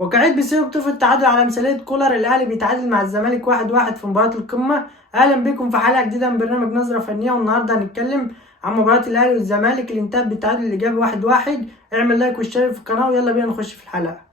وكعيد بيصير بطوف التعادل على مثالية كولر. الأهلي بيتعادل مع الزمالك 1-1 في مباراة القمة. أهلا بكم في حلقة جديدة من برنامج نظرة فنية، والنهاردة هنتكلم عن مباراة الأهلي والزمالك اللي انتهت بالتعادل الإيجابي 1-1. اعمل لايك واشترك في القناة ويلا بينا نخش في الحلقة.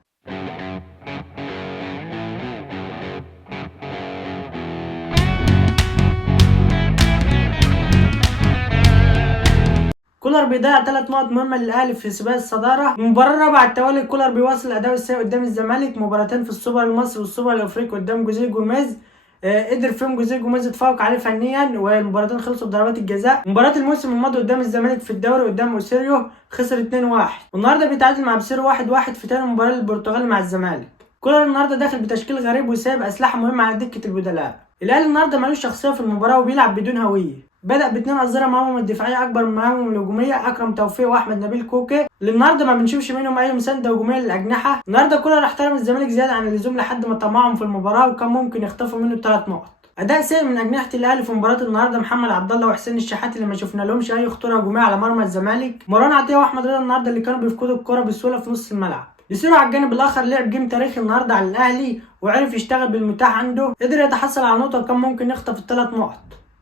كولر بيضيع 3 نقط مهمة للأهلي في سباق الصدارة. المباراة الرابعة على التوالي كولر بيواصل الأداء السيء قدام الزمالك. مباراتين في السوبر المصري والسوبر الأفريقي قدام جوزيه جوميز. قدر فيهم جوزيه جوميز يتفوق عليه فنيا، والمباراتين خلصوا بضربات الجزاء. مباراة الموسم الماضي قدام الزمالك في الدوري قدام اوسيريو خسر 2-1، والنهارده بيتعادل مع بسيرو 1-1 في تاني مباراة للبرتغال مع الزمالك. كولر النهارده داخل بتشكيل غريب وسايب أسلحة مهمة على دكة البدلاء. الأهلي النهارده مالوش شخصية في المباراة وبيلعب بدون هوية. بدأ باتنين أظهرة معاهم الدفاعية أكبر من معاهم الهجومية، أكرم توفيق وأحمد نبيل كوكي، اللي النهارده ما بنشوفش منهم أي مساندة هجومية للأجنحة. النهارده كولر احترم الزمالك زيادة عن اللزوم لحد ما طمعهم في المباراة وكان ممكن يخطفوا منه ب3 نقط. أداء سيء من أجنحة الأهلي في مباراة النهارده. محمد عبد الله وحسين الشحات اللي ما شفنا لهمش أي خطورة هجومية على مرمى الزمالك. مروان عطية وأحمد رضا النهارده اللي كانوا بيفقدوا الكرة بسهولة في نص الملعب. يسيروا على الجانب الآخر لعب جيم تاريخي النهارده على الأهلي وعرف يشتغل بالمتاح عنده، قدر يتحصل على نقطة وكان ممكن يخطف ال3 نقط.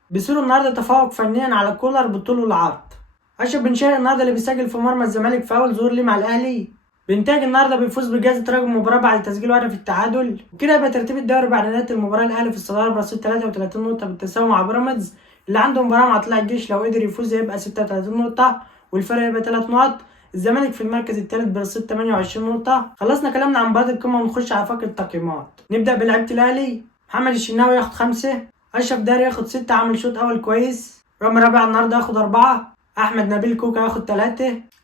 بيصيروا النهارده تفوق فنيا على كولر بالطول والعرض. اشرف بن شرقي النهارده اللي بيسجل في مرمى الزمالك في اول ظهور ليه مع الاهلي. بينتاج النهارده بيفوز بجائزة رجل المباراة بعد تسجيل هدف التعادل، وكده يبقى ترتيب الدوري بعد نهاية المباراة الاهلي في الصدارة برصيد 33 نقطة بالتساوي مع بيراميدز اللي عنده مباراة مع طلائع الجيش. لو قدر يفوز هيبقى 36 نقطة والفرق يبقى 3 نقط. الزمالك في المركز الثالث برصيد 28 نقطة. خلصنا كلامنا عن مباراة القمة ونخش على فقرة التقييمات. نبدأ بلعيبة الاهلي. محمد الشناوي ياخد 5، اشرف داري ياخد 6، عامل شوط اول كويس. رامي ربيعة النهارده ياخد 4، احمد نبيل كوكا ياخد 3،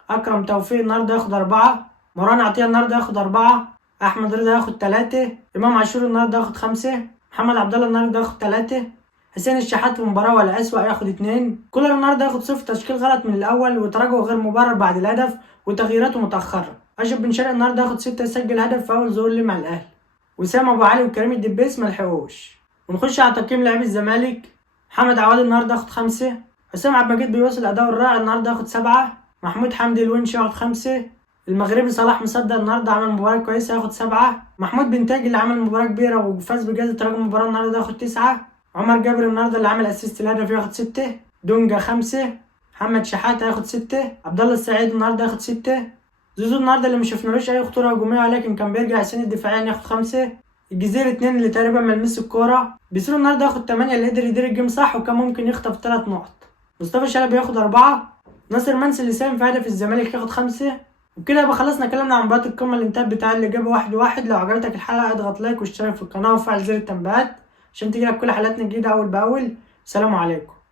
اكرم توفيق النهارده ياخد 4، مروان عطية النهارده ياخد 4، احمد رضا ياخد 3، امام عاشور النهارده ياخد 5، محمد عبد الله النهارده ياخد 3، حسين الشحات في مباراة ولا اسوأ ياخد 2. كولر النهارده ياخد 0، تشكيل غلط من الاول وتراجعه غير مبرر بعد الهدف وتغييراته متأخرة. اشرف بن شرقي النهارده ياخد 6، يسجل هدف في اول ظهور ليه مع الاهلي. وسام ابو علي وكريم الدبيس ملحقوش. ونخش على تقييم لاعبي الزمالك. محمد عواد النهارده ياخد 5، حسام عبد المجيد بيوصل اداؤه الرائع النهارده ياخد 7، محمود حمدي الونش ياخد 5، المغربي صلاح مصدق النهارده عمل مباراه كويسه ياخد 7، محمود بنتاج اللي عمل مباراه كبيره وفاز بجائزه رجل المباراه النهارده ياخد 9، عمر جابر النهارده اللي عمل اسيست الهدف ياخد 6، دونجا 5، محمد شحاته ياخد 6، عبد الله السعيد النهارده ياخد 6، زوزو النهارده اللي ما شفنالوش اي خطوره هجوميه ولكن كان بيرجع سن الدفاعيا ياخد 5، الجزيرة 2 اللي تقريبا ملمس الكورة. بيصير النهارده ياخد 8 اللي قدر يدير الجيم صح وكان ممكن يخطف 3 نقط. مصطفى شلبي ياخد 4، ناصر منسي اللي ساهم في هدف الزمالك ياخد 5. وبكده يبقى خلصنا كلامنا عن مباراة القمة اللي انتهت بتاع اللي جابه 1-1. لو عجبتك الحلقة اضغط لايك واشترك في القناة وفعل زر التنبيهات عشان تجيلك كل حلقاتنا الجديدة أول بأول. سلام عليكم.